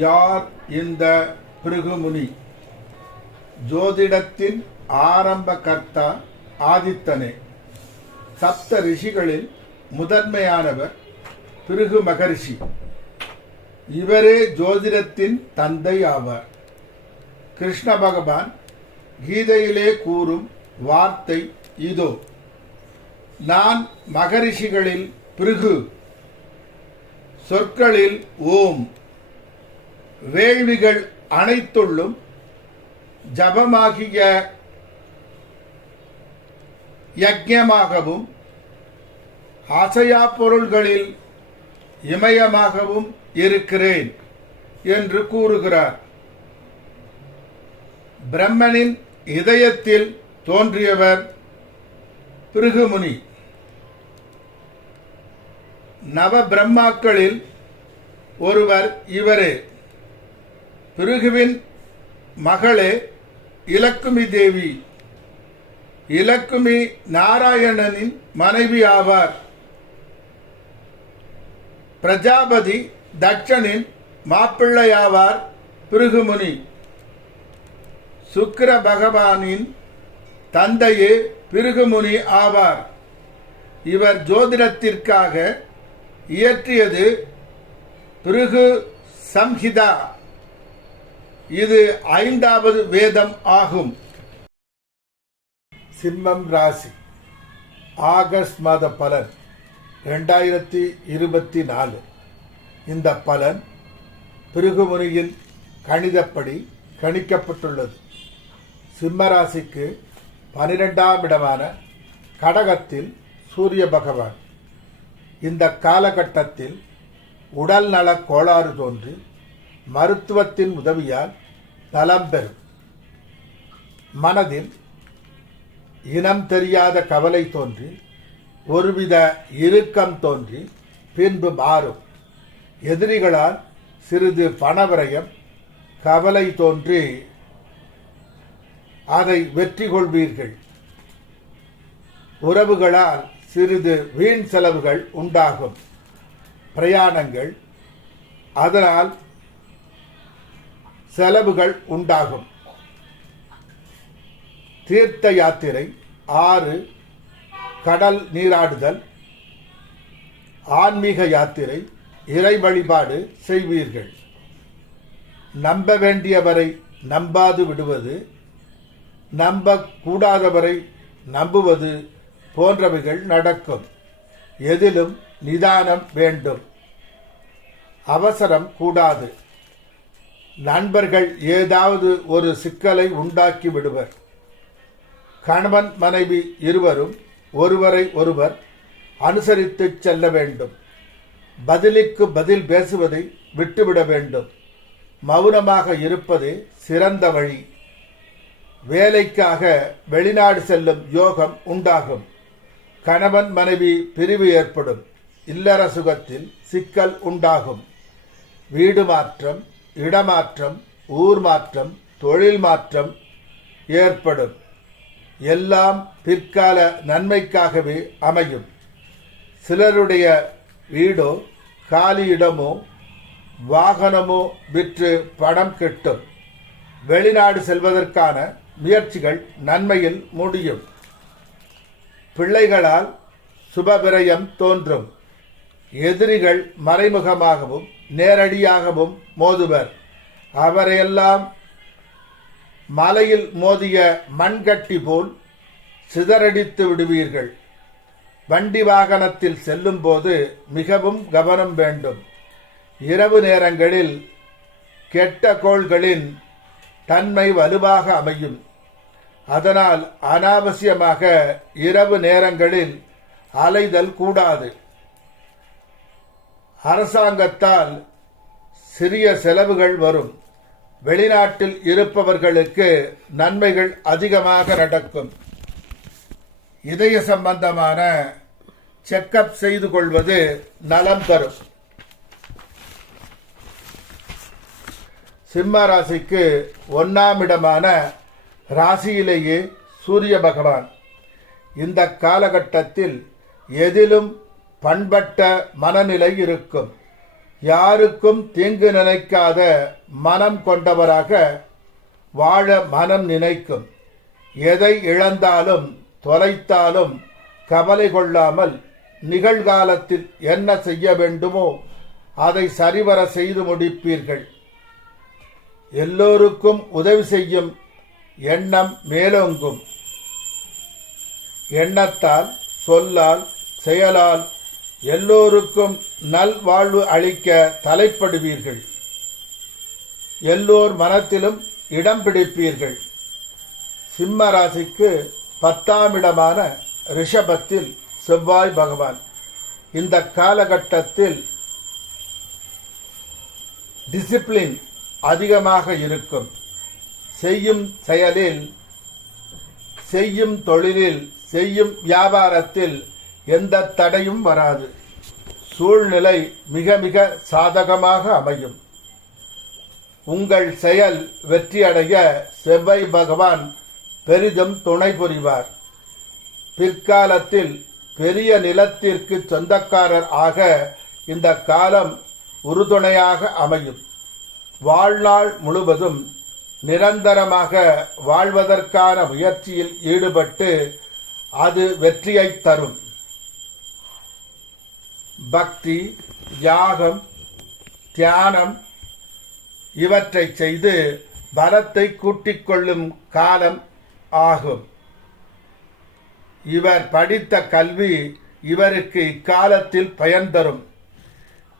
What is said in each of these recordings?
யார் இந்த பிருகுமுனி? ஜோதிடத்தின் ஆரம்ப கர்த்தா ஆதித்தனே. சப்த ரிஷிகளில் முதன்மையானவர் பிருகு மகரிஷி. இவரே ஜோதிடத்தின் தந்தை ஆவார். கிருஷ்ண பகவான் கீதையிலே கூறும் வார்த்தை இதோ. நான் மகரிஷிகளில் பிருகு சொற்களில் ஓம். வேள்விகள் அனைத்துள்ளும் ஜபமாகிய யஜ்யமாகவும் அசையா பொருள்களில் இமயமாகவும் இருக்கிறேன் என்று கூறுகிறார். பிரம்மனின் இதயத்தில் தோன்றியவர் பிருகுமுனி. நவ பிரம்மாக்களில் ஒருவர் இவரே. பிருகுவின் மகளே இலக்குமி தேவி. இலக்குமி நாராயணனின் மனைவி ஆவார். பிரஜாபதி தட்சனின் மாப்பிள்ளையாவார் பிருகுமுனி. சுக்கிர பகவானின் தந்தையே பிருகுமுனி ஆவார். இவர் ஜோதிடத்திற்காக இயற்றியது பிருகு சம்ஹிதா. இது ஐந்தாவது வேதம் ஆகும். சிம்மம் ராசி. ஆகஸ்ட் மாத பலன் ரெண்டாயிரத்தி இருபத்தி நாலு. இந்த பலன் பிருகுமுனியின் கணிதப்படி கணிக்கப்பட்டுள்ளது. சிம்மராசிக்கு பனிரெண்டாம் இடமான கடகத்தில் சூரிய பகவான். இந்த காலகட்டத்தில் உடல் நலக் கோளாறு தோன்றி மருத்துவத்தின் உதவியால் நலம் பெறும் மனதில் இனம் தெரியாத கவலை தோன்றி ஒருவித இறுக்கம் தோன்றி பின்பு மாறும். எதிரிகளால் சிறிது பணவிரயம் கவலை தோன்றி அதை வெற்றி கொள்வீர்கள். உறவுகளால் சிறிது வீண் செலவுகள் உண்டாகும். பிரயாணங்கள் அதனால் செலவுகள் உண்டாகும். தீர்த்த யாத்திரை ஆறு கடல் நீராடுதல் ஆன்மீக யாத்திரை இறை வழிபாடு செய்வீர்கள். நம்ப வேண்டியவரை நம்பாது விடுவது நம்பக்கூடாதவரை நம்புவது போன்றவைகள் நடக்கும். எதிலும் நிதானம் வேண்டும். அவசரம் கூடாது. நண்பர்கள் ஏதாவது ஒரு சிக்கலை உண்டாக்கி விடுவர். கணவன் மனைவி இருவரும் ஒருவரை ஒருவர் அனுசரித்து செல்ல வேண்டும். பதிலுக்கு பதில் பேசுவதை விட்டுவிட வேண்டும். மௌனமாக இருப்பதே சிறந்த வழி. வேலைக்காக வெளிநாடு செல்லும் யோகம் உண்டாகும். கணவன் மனைவி பிரிவு ஏற்படும். இல்லற சுகத்தில் சிக்கல் உண்டாகும். வீடு மாற்றம் இடமாற்றம் ஊர் மாற்றம் தொழில் மாற்றம் ஏற்படும். எல்லாம் பிற்கால நன்மைக்காகவே அமையும். சிலருடைய வீடோ காலி இடமோ வாகனமோ விற்று பணம் கிட்டும். வெளிநாடு செல்வதற்கான முயற்சிகள் நன்மையில் முடியும். பிள்ளைகளால் சுபவிரயம் தோன்றும். எதிரிகள் மறைமுகமாகவும் நேரடியாகவும் மோதுவர். அவரையெல்லாம் மலையில் மோதிய மண்கட்டி போல் சிதறடித்து விடுவீர்கள். வண்டி வாகனத்தில் செல்லும்போது மிகவும் கவனம் வேண்டும். இரவு நேரங்களில் கெட்ட கோள்களின் தன்மை வலுவாக அமையும். அதனால் அனாவசியமாக இரவு நேரங்களில் அலைதல் கூடாது. அரசாங்கத்தால் சிறிய செலவுகள் வரும். வெளிநாட்டில் இருப்பவர்களுக்கு நன்மைகள் அதிகமாக நடக்கும். இதய சம்பந்தமான செக்கப் செய்து கொள்வது நலம் தரும். சிம்ம ராசிக்கு ஒன்னாம் இடமான ராசியிலேயே சூரிய பகவான். இந்த காலகட்டத்தில் எதிலும் பண்பட்ட மனநிலை இருக்கும். யாருக்கும் தீங்கு நினைக்காத மனம் கொண்டவராக வாழ மனம் நினைக்கும். எதை இழந்தாலும் தொலைத்தாலும் கவலை கொள்ளாமல் நிகழ்காலத்தில் என்ன செய்ய வேண்டுமோ அதை சரிவர செய்து முடிப்பீர்கள். எல்லோருக்கும் உதவி செய்யும் எண்ணம் மேலோங்கும். எண்ணத்தால் சொல்லால் செயலால் எல்லோருக்கும் நல்வாழ்வு அளிக்க தலைப்படுவீர்கள். எல்லோர் மனத்திலும் இடம் பிடிப்பீர்கள். சிம்ம ராசிக்கு பத்தாம் இடமான ரிஷபத்தில் செவ்வாய் பகவான். இந்த காலகட்டத்தில் டிசிப்ளின் அதிகமாக இருக்கும். செய்யும் செயலில் செய்யும் தொழிலில் செய்யும் வியாபாரத்தில் எந்த தடையும் வராது. சூழ்நிலை மிக மிக சாதகமாக அமையும். உங்கள் செயல் வெற்றியடைய செவ்வாய் பகவான் பெரிதும் துணை புரிவார். பிற்காலத்தில் பெரிய நிலத்திற்கு சொந்தக்காரர் ஆக இந்த காலம் உறுதுணையாக அமையும். வாழ்நாள் முழுவதும் நிரந்தரமாக வாழ்வதற்கான முயற்சியில் ஈடுபட்டு அது வெற்றியை தரும். பக்தி யாகம் தியானம் இவற்றை செய்து பலத்தை கூட்டிக் கொள்ளும் காலம் ஆகும். இவர் படித்த கல்வி இவருக்கு இக்காலத்தில் பயன் தரும்.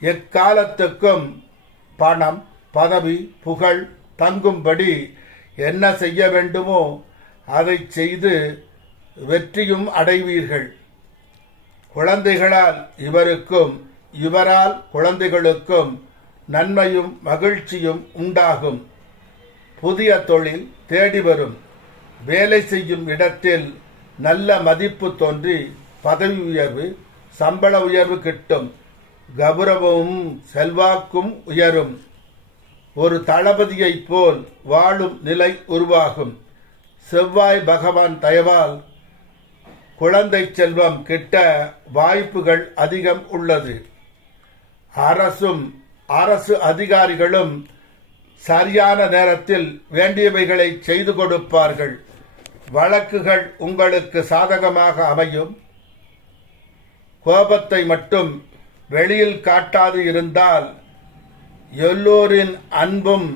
எக்காலத்துக்கும் பணம் பதவி புகழ் தங்கும்படி என்ன செய்ய வேண்டுமோ அதை செய்து வெற்றியும் அடைவீர்கள். குழந்தைகளால் இவருக்கும் இவரால் குழந்தைகளுக்கும் நன்மையும் மகிழ்ச்சியும் உண்டாகும். புதிய தொழில் தேடி வரும். வேலை செய்யும் இடத்தில் நல்ல மதிப்பு தோன்றி பதவி உயர்வு சம்பள உயர்வு கிட்டும். கௌரவமும் செல்வாக்கும் உயரும். ஒரு தளபதியைப் போல் வாழும் நிலை உருவாகும். செவ்வாய் பகவான் தயவால் குழந்தை செல்வம் கிட்ட வாய்ப்புகள் அதிகம் உள்ளது. அரசும் அரசு அதிகாரிகளும் சரியான நேரத்தில் வேண்டியவைகளை செய்து கொடுப்பார்கள். வழக்குகள் உங்களுக்கு சாதகமாக அமையும். கோபத்தை மட்டும் வெளியில் காட்டாது இருந்தால் எல்லோரின் அன்பும்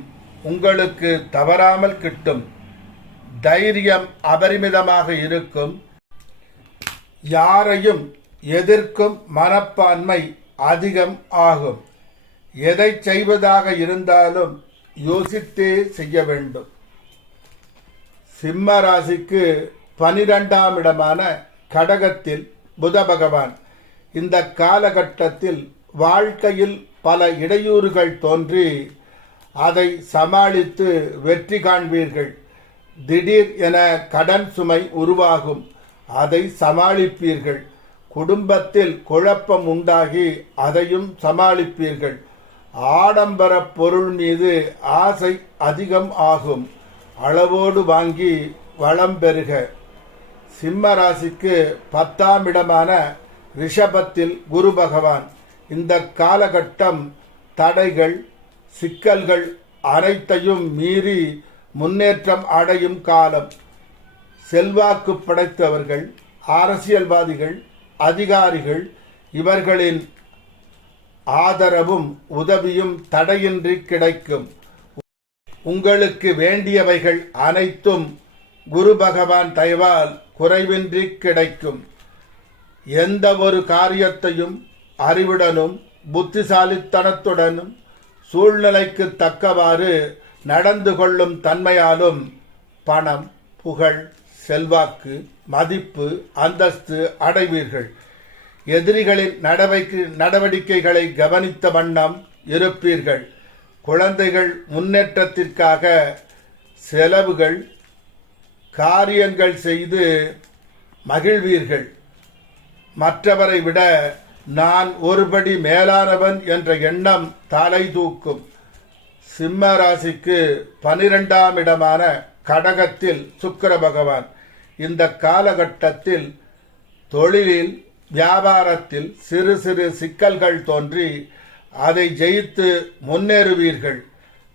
உங்களுக்கு தவறாமல் கிட்டும். தைரியம் அபரிமிதமாக இருக்கும். யாரையும் எதிர்க்கும் மனப்பான்மை அதிகம் ஆகும். எதை செய்வதாக இருந்தாலும் யோசித்தே செய்ய வேண்டும். சிம்ம ராசிக்கு பனிரெண்டாம் இடமான கடகத்தில் புத பகவான். இந்த காலகட்டத்தில் வாழ்க்கையில் பல இடையூறுகள் தோன்றி அதை சமாளித்து வெற்றி காண்பீர்கள். திடீர் என கடன் சுமை உருவாகும். அதை சமாளிப்பீர்கள். குடும்பத்தில் குழப்பம் உண்டாகி அதையும் சமாளிப்பீர்கள். ஆடம்பர பொருள் மீது ஆசை அதிகம் ஆகும். அளவோடு வாங்கி வளம் பெறுக. சிம்ம ராசிக்கு பத்தாம் இடமான ரிஷபத்தில் குரு பகவான். இந்த காலகட்டம் தடைகள் சிக்கல்கள் அனைத்தையும் மீறி முன்னேற்றம் அடையும் காலம். செல்வாக்கு படைத்தவர்கள் அரசியல்வாதிகள் அதிகாரிகள் இவர்களின் ஆதரவும் உதவியும் தடையின்றி கிடைக்கும். உங்களுக்கு வேண்டியவைகள் அனைத்தும் குரு பகவான் தயவால் குறைவின்றி கிடைக்கும். எந்த ஒரு காரியத்தையும் அறிவுடனும் புத்திசாலித்தனத்துடனும் சூழ்நிலைக்கு தக்கவாறு நடந்து கொள்ளும் தன்மையாலும் பணம் புகழ் செல்வாக்கு மதிப்பு அந்தஸ்து அடைவீர்கள். எதிரிகளின் நடவடிக்கை நடவடிக்கைகளை கவனித்த வண்ணம் இருப்பீர்கள். குழந்தைகள் முன்னேற்றத்திற்காக செலவுகள் காரியங்கள் செய்து மகிழ்வீர்கள். மற்றவரை விட நான் ஒருபடி மேலானவன் என்ற எண்ணம் தலை தூக்கும். சிம்ம ராசிக்கு பனிரெண்டாம் இடமான கடகத்தில் சுக்கர பகவான். இந்த காலகட்டத்தில் தொழிலில் வியாபாரத்தில் சிறு சிறு சிக்கல்கள் தோன்றி அதை ஜெயித்து முன்னேறுவீர்கள்.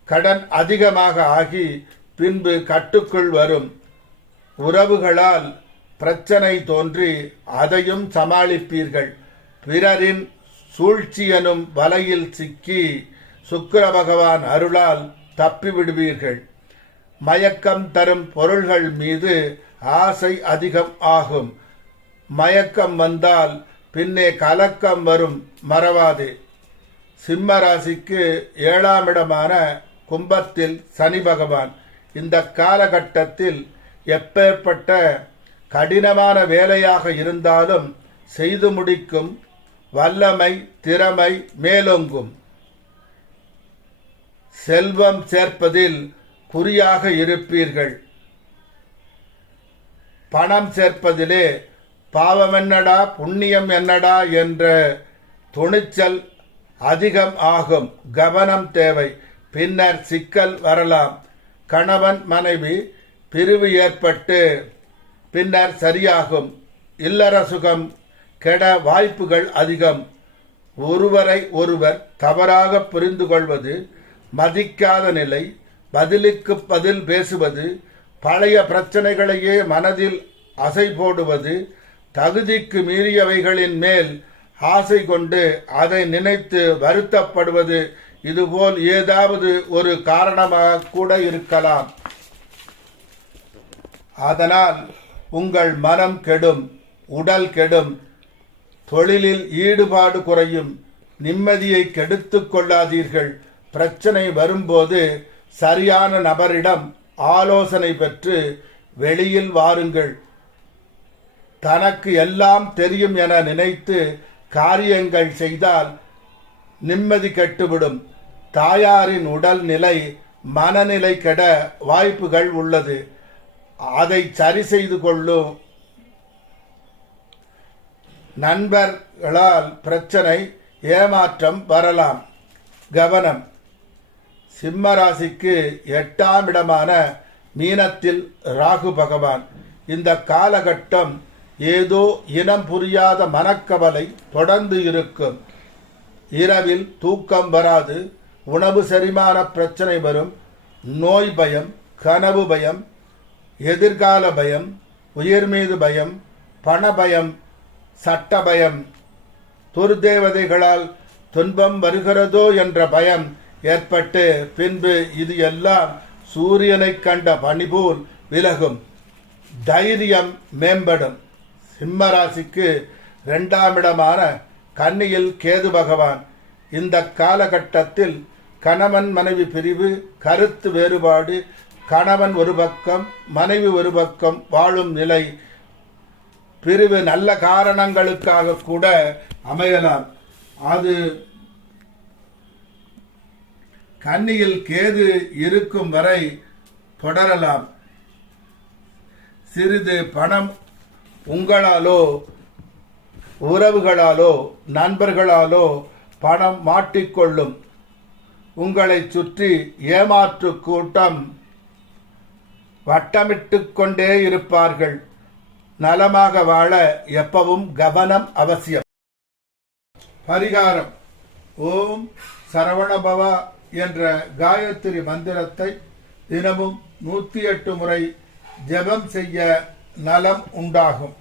கடன் அதிகமாக ஆகி பின்பு கட்டுக்குள் வரும். உறவுகளால் பிரச்சனை தோன்றி அதையும் சமாளிப்பீர்கள். பிறரின் சூழ்ச்சியனும் வலையில் சிக்கி சுக்கிர பகவான் அருளால் தப்பிவிடுவீர்கள். மயக்கம் தரும் பொருள்கள் மீது ஆசை அதிகம் ஆகும். மயக்கம் வந்தால் பின்னே கலக்கம் வரும். மறவாதே. சிம்ம ராசிக்கு ஏழாம் இடமான கும்பத்தில் சனி பகவான். இந்த காலகட்டத்தில் எப்பேற்பட்ட கடினமான வேலையாக இருந்தாலும் செய்து முடிக்கும் வல்லமை திறமை மேலோங்கும். செல்வம் சேர்ப்பதில் குறியாக இருப்பீர்கள். பணம் சேர்ப்பதிலே பாவம் என்னடா புண்ணியம் என்னடா என்ற துணிச்சல் அதிகம் ஆகும். கவனம் தேவை. பின்னர் சிக்கல் வரலாம். கணவன் மனைவி பிரிவு ஏற்பட்டு பின்னர் சரியாகும். இல்லற சுகம் கெட வாய்ப்புகள் அதிகம். ஒருவரை ஒருவர் தவறாக புரிந்து கொள்வது மதிக்காத நிலை பதிலுக்கு பதில் பேசுவது பழைய பிரச்சனைகளையே மனதில் அசை போடுவது தகுதிக்கு மீறியவைகளின் மேல் ஆசை கொண்டு அதை நினைத்து வருத்தப்படுவது இதுபோல் ஏதாவது ஒரு காரணமாக கூட இருக்கலாம். அதனால் உங்கள் மனம் கெடும் உடல் கெடும் தொழிலில் ஈடுபாடு குறையும் நிம்மதியை கெடுத்து கொள்ளாதீர்கள். பிரச்சனை வரும்போது சரியான நபரிடம் ஆலோசனை பெற்று வெளியில் வாருங்கள். தனக்கு எல்லாம் தெரியும் என நினைத்து காரியங்கள் செய்தால் நிம்மதி கெட்டுவிடும். தாயாரின் உடல் நிலை மனநிலை கெட வாய்ப்புகள் உள்ளது. அதை சரி செய்து கொள்ளும் நண்பர்களால் பிரச்சனை ஏமாற்றம் வரலாம். கவனம். சிம்ம ராசிக்கு எட்டாம் இடமான மீனத்தில் ராகு பகவான். இந்த காலகட்டம் ஏதோ இனம் புரியாத மனக்கவலை தொடர்ந்து இருக்கும். இரவில் தூக்கம் வராது உணவு செரிமான பிரச்சனை வரும் நோய் பயம் கனவு பயம் எதிர்கால பயம் உயிர் மீது பயம் பண பயம் சட்ட பயம். துர்தேவதைகளால் துன்பம் வருகிறதோ என்ற பயம் ஏற்பட்டு பின்பு இது எல்லாம் சூரியனை கண்ட பனி போல் விலகும். தைரியம் மேம்படும். சிம்ம ராசிக்கு இரண்டாம் இடமான கன்னியில் கேது பகவான். இந்த காலகட்டத்தில் கணவன் மனைவி பிரிவு கருத்து வேறுபாடு கணவன் ஒரு பக்கம் மனைவி ஒரு பக்கம் வாழும் நிலை. பிரிவு நல்ல காரணங்களுக்காக கூட அமையலாம். அது கன்னியில் கேது இருக்கும் வரை தொடரலாம். சிறிது பணம் உங்களாலோ உறவுகளாலோ நண்பர்களாலோ பணம் மாட்டிக்கொள்ளும். உங்களை சுற்றி ஏமாற்று கூட்டம் வட்டமிட்டு கொண்டே இருப்பார்கள். நலமாக வாழ எப்பவும் கவனம் அவசியம். பரிகாரம். ஓம் சரவணபவா என்ற காயத்ரி மந்திரத்தை தினமும் நூற்றி எட்டு முறை ஜெபம் செய்ய நலம் உண்டாகும்.